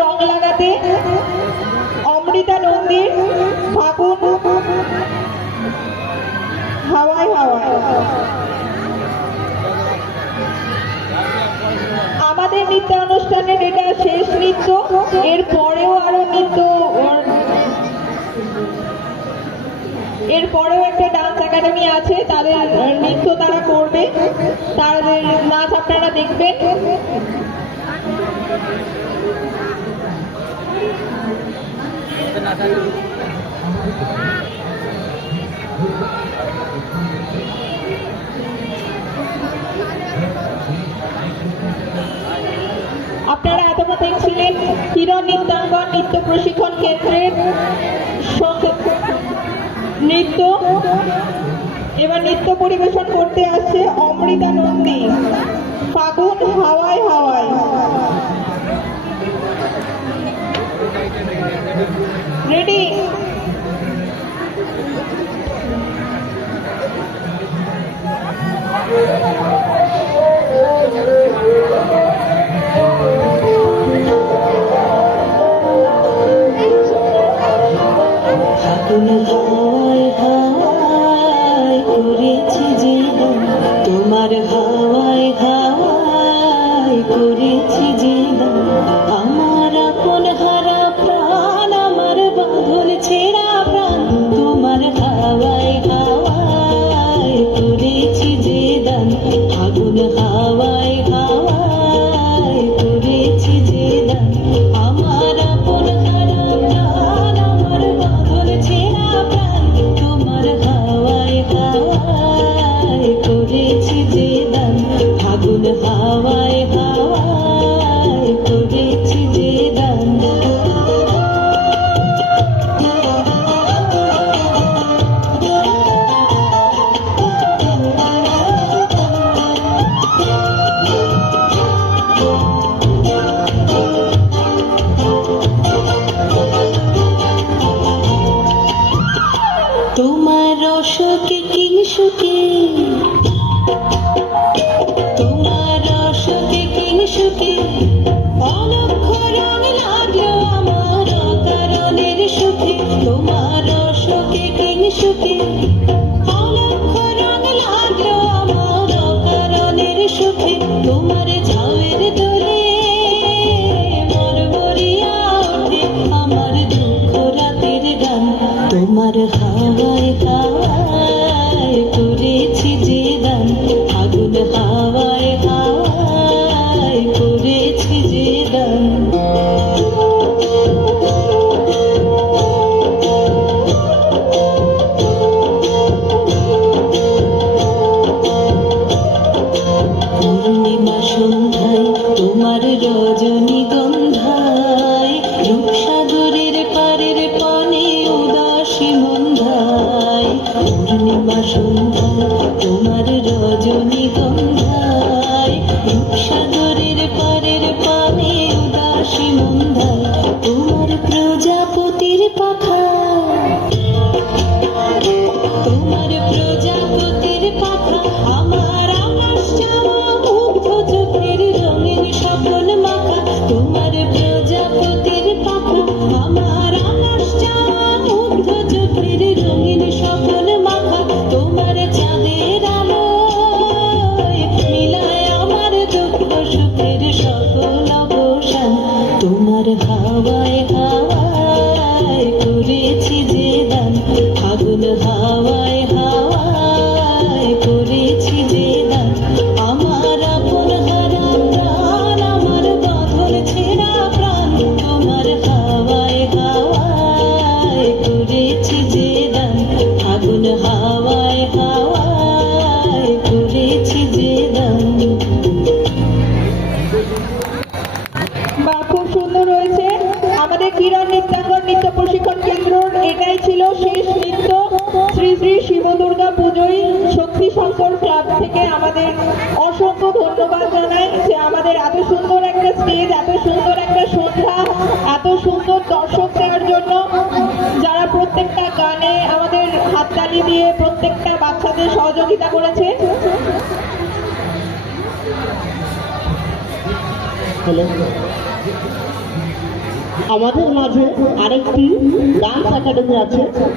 রং লাগাতে অমৃতা নন্দীর ফাগুন হাওয়ায় হাওয়ায়। আমাদের নৃত্যানুষ্ঠানের এটা শেষ নৃত্য, এর পরেও আরো নৃত্য, এরপরেও একটা ডান্স একাডেমি আছে, তাদের নৃত্য তারা করবে, তাদের নাচ আপনারা দেখবেন। আপনারা এতক্ষণ ছিলেন কিরণ নৃত্যাঙ্গন নৃত্য প্রশিক্ষণ কেন্দ্রের নৃত্য। এবার নৃত্য পরিবেশন করতে আসছে অমৃতা নন্দী, ফাগুন হাওয়ায় হাওয়ায়। রেডি? তোমার হাওয়ায় হাওয়ায় করেছি জীবন, আমার আপন হারা প্রাণ, আমার বাঁধন ছেঁড়া প্রাণ, তোমার হাওয়ায় হাওয়ায় করেছি জীবন, ফাগুন হাওয়ায় হাওয়ায় করেছি জীবন, আমার আপন হারা প্রাণ, আমার বাঁধন ছেঁড়া প্রাণ, তোমার হাওয়ায় হাওয়ায় করেছি জীবন, ফাগুন হাওয়ায় হাওয়ায় করেছি জীবন। তোমার রসকে কিংসুকে, তোমার রসকে কিংসুকে, অলক্ষ রং লাগলো আমার অকারণের সুখে, তোমার রসকে কিংসুকে, অলক্ষ রং লাগলো আমার অকারণের সুখে, তোমার ঝাউয়ের দোলে মরমরিয়া ওঠে আমার দুঃখ রাতের গান, তোমার হাওয়ায় হাওয়ায় করেছি জীবন, ফাগুন হাওয়ায় হাওয়ায় করেছি জীবন। পূর্ণিমা সন্ধ্যায় তোমার রজনীগন্ধায়, রূপসাগরের পারের পানে উদাসী মন্ধায়, পূর্ণিমা সন্ধ্যায় তোমার রজনীগন্ধায়, রূপসাগরের পারের পানে উদাসী মন্ধায়, তোমার প্রজাপতির পাখা, তোমার প্রজাপতির পাখা, আমার আকাশ চাওয়া মুগ্ধ চোখের রঙিন স্বপ্ন মাখা, তোমার প্রজাপতির পাখা, আমার আকাশ চাওয়া মুগ্ধ চোখের রঙিন স্বপ্ন মাখা, তোমার চাঁদের আলোয় মিলায় আমার দুঃখ সুখের সকল অবসান, তোমার হাওয়ায় হাওয়ায় করেছি জীবন, ফাগুন হাওয়ায় হাওয়ায় করেছি জীবন, আমার আপন হারা প্রাণ, আমার বাঁধন ছেঁড়া প্রাণ, তোমার হাওয়ায় হাওয়ায় করেছি জীবন, ফাগুন হাওয়ায় হাওয়ায় করেছি জীবন। বা খুব সুন্দর হয়েছে। আমাদের কিরণ নৃত্যাঙ্গন নৃত্য প্রশিক্ষণ কেন্দ্র এটাই ছিল শেষ নৃত্য। শ্রী শ্রী শিবদুর্গা পুজোয় শক্তি শঙ্কর ক্লাব থেকে আমাদের অসংখ্য ধন্যবাদ জানাই যে আমাদের এত সুন্দর একটা স্টেজ, এত সুন্দর একটা সন্ধ্যা, এত সুন্দর দর্শক দেওয়ার জন্য, যারা প্রত্যেকটা গানে আমাদের হাততালি দিয়ে প্রত্যেকটা বাচ্চাদের সহযোগিতা করেছে। আমাদের মাঝে আরেকটি ডান্স একাডেমি আছে,